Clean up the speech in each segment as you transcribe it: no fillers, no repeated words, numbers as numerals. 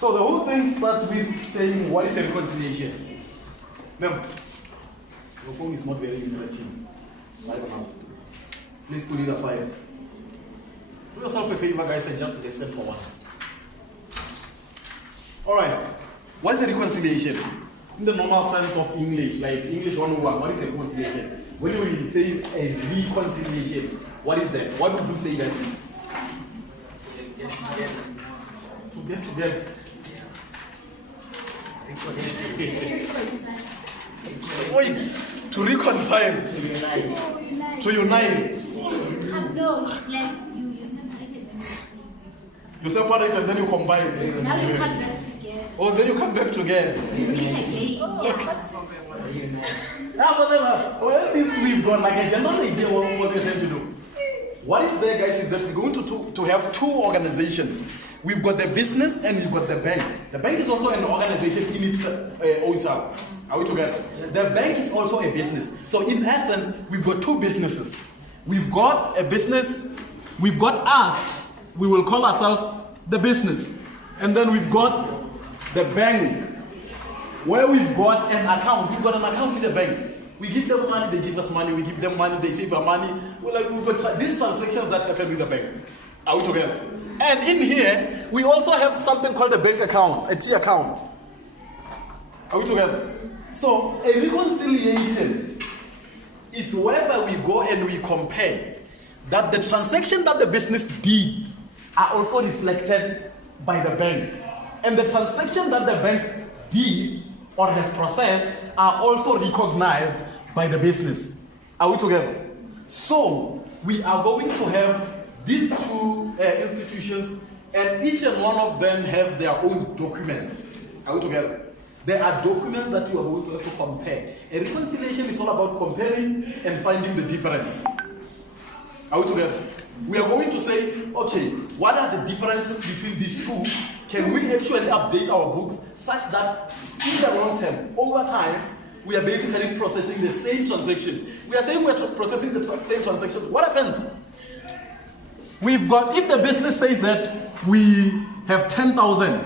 So the whole thing starts with saying, what is a reconciliation? Now, your phone is not very interesting right now. Please put it aside. Do yourself a favor, guys, and just listen for once. Alright, what is a reconciliation? In the normal sense of English, like English 101, what is a reconciliation? When we say a reconciliation, what is that? What would you say that is? To get together. Wait, to reconcile. To unite. No, like you separated them. You separate and then you combine. Now you come back together. Oh, then you come back together. Well, at least we've got like a general idea of what we're trying to do. What is there, guys, is that we're going to have two organizations. We've got the business and we've got the bank. The bank is also an organization in its own self. Are we together? Yes. The bank is also a business. So in essence, we've got two businesses. We've got a business, we've got us, we will call ourselves the business. And then we've got the bank, where we've got an account. We've got an account in the bank. We give them money, they give us money. We give them money, they save our money. We've got these transactions that happen with the bank. Are we together? And in here, we also have something called a bank account, a T account. Are we together? So a reconciliation is whereby we go and we compare that the transaction that the business did are also reflected by the bank. And the transaction that the bank did or has processed are also recognized by the business. Are we together? So we are going to have these two institutions, and each and one of them have their own documents. Are we together? There are documents that you are going to have to compare. A reconciliation is all about comparing and finding the difference. Are we together? We are going to say, okay, what are the differences between these two? Can we actually update our books such that in the long term, over time, we are basically processing the same transactions? We are saying we are processing the same transactions. What happens? We've got, if the business says that we have 10,000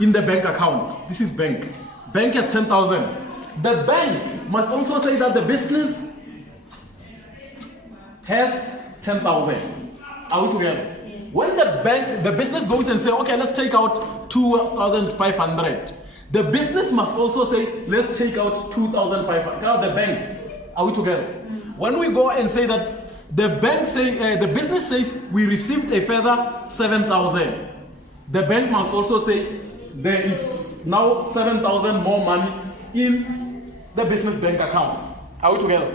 in the bank account, this is bank. Bank has 10,000. The bank must also say that the business has 10,000. Are we together? When the business goes and say, okay, let's take out 2,500. The business must also say, let's take out 2,500. Now the bank. Are we together? When we go and say that the bank say, the business says we received a further 7,000. The bank must also say there is now 7,000 more money in the business bank account. Are we together?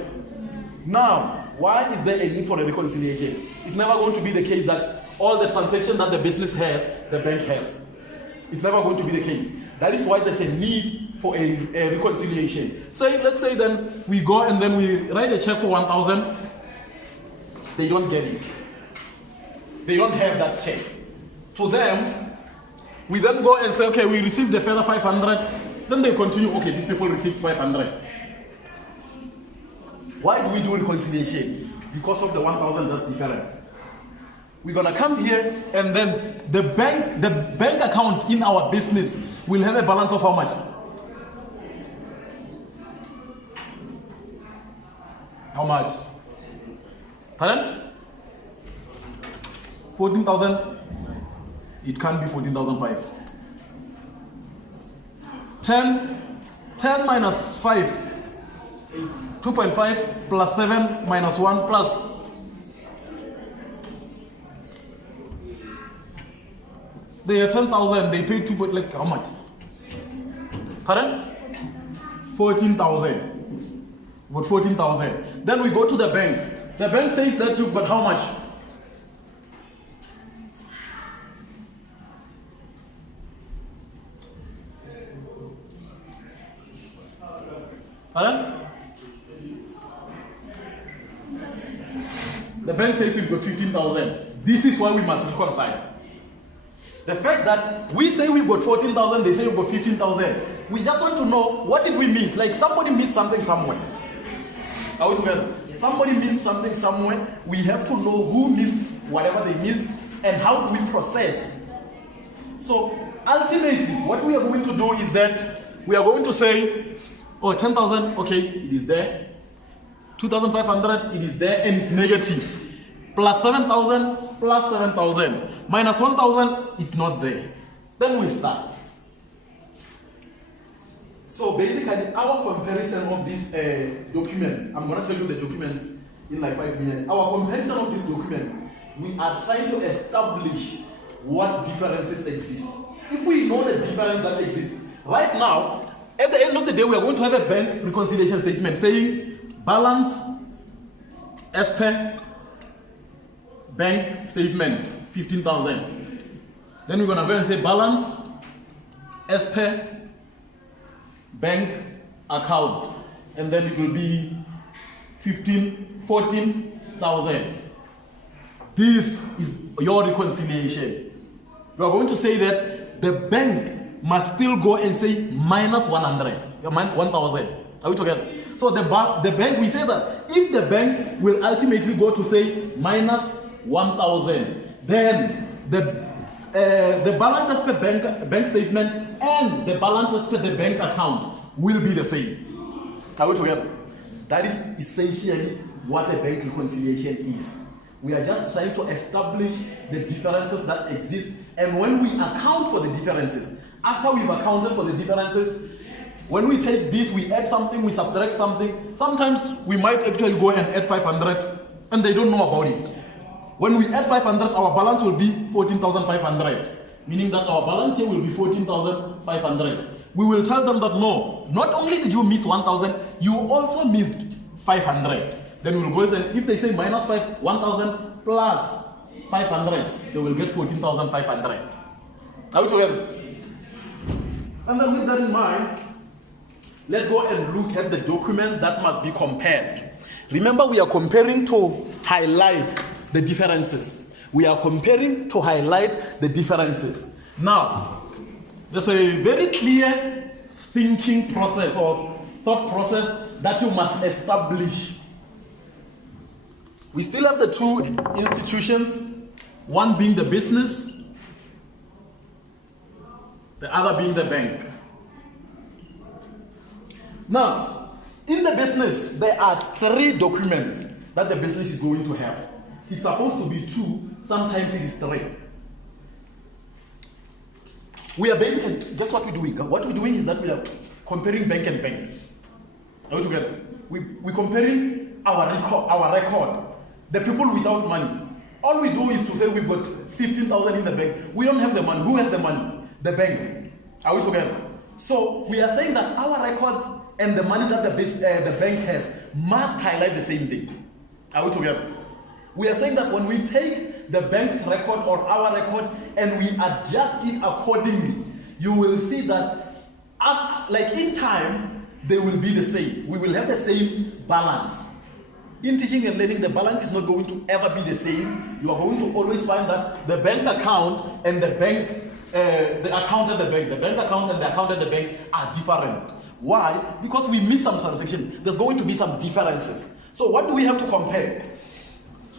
Now, why is there a need for a reconciliation? It's never going to be the case that all the transactions that the business has, the bank has. It's never going to be the case. That is why there's a need for a reconciliation. So let's say then we go and then we write a check for 1,000. They don't get it. They don't have that check. To them, we then go and say, okay, we received the further 500. Then they continue, okay, these people received 500. Why do we do reconciliation? Because of the 1,000 that's different. We're gonna come here and then the bank account in our business will have a balance of how much? How much? Pardon? 14,000? It can't be 14,005. 10 minus 5. 2.5 plus 7 minus 1 plus. They are 10,000, they paid 2. Let's how much? Pardon? 14,000. What 14,000? Then we go to the bank. The bank says that you've got how much? Pardon? The bank says we've got 15,000. This is why we must reconcile. The fact that we say we've got 14,000, they say we've got 15,000. We just want to know, what did we miss? Like somebody missed something somewhere. Are we together? Somebody missed something somewhere. We have to know who missed whatever they missed and how do we process So ultimately, what we are going to do is that we are going to say, oh, 10,000, okay, it is there. 2,500, it is there, and it's negative. Plus 7,000, plus 7,000. Minus 1,000, it's not there. Then we start. So basically, our comparison of these documents, I'm going to tell you the documents in like 5 minutes. Our comparison of this document, we are trying to establish what differences exist. If we know the difference that exists, right now, at the end of the day, we are going to have a bank reconciliation statement saying balance as per bank statement 15,000. Then we're going to go and say balance as per bank account, and then it will be 14,000. This is your reconciliation. You are going to say that the bank must still go and say minus 100, 1,000. Are we together? So the bank, we say that if the bank will ultimately go to say minus 1,000, then the balance as per bank statement and the balance as per the bank account will be the same. Are we together? That is essentially what a bank reconciliation is. We are just trying to establish the differences that exist, and when we account for the differences, after we've accounted for the differences, when we take this, we add something, we subtract something. Sometimes we might actually go and add 500 and they don't know about it. When we add 500, our balance will be 14,500, meaning that our balance here will be 14,500. We will tell them that no, not only did you miss 1,000, you also missed 500. Then we'll go and if they say minus 1,000 plus 500, they will get 14,500. Are we together? And then with that in mind, let's go and look at the documents that must be compared. Remember, we are comparing to highlight the differences. We are comparing to highlight the differences. Now, there's a very clear thinking process or thought process that you must establish. We still have the two institutions, one being the business, the other being the bank. Now, in the business, there are 3 documents that the business is going to have. It's supposed to be 2, sometimes it is 3. We are basically, guess what we're doing? What we're doing is that we are comparing bank and bank. Are we together? We're comparing our record. The people without money. All we do is to say we've got 15,000 in the bank. We don't have the money. Who has the money? The bank. Are we together? So we are saying that our records and the money that the bank has must highlight the same thing. Are we together? We are saying that when we take the bank's record or our record and we adjust it accordingly, you will see that like in time, they will be the same. We will have the same balance. In teaching and learning, the balance is not going to ever be the same. You are going to always find that the bank account and the bank, the account at the bank account and the account at the bank are different. Why? Because we miss some transaction. There's going to be some differences. So what do we have to compare?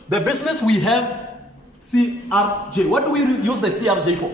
The business we have CRJ. What do we use the CRJ for?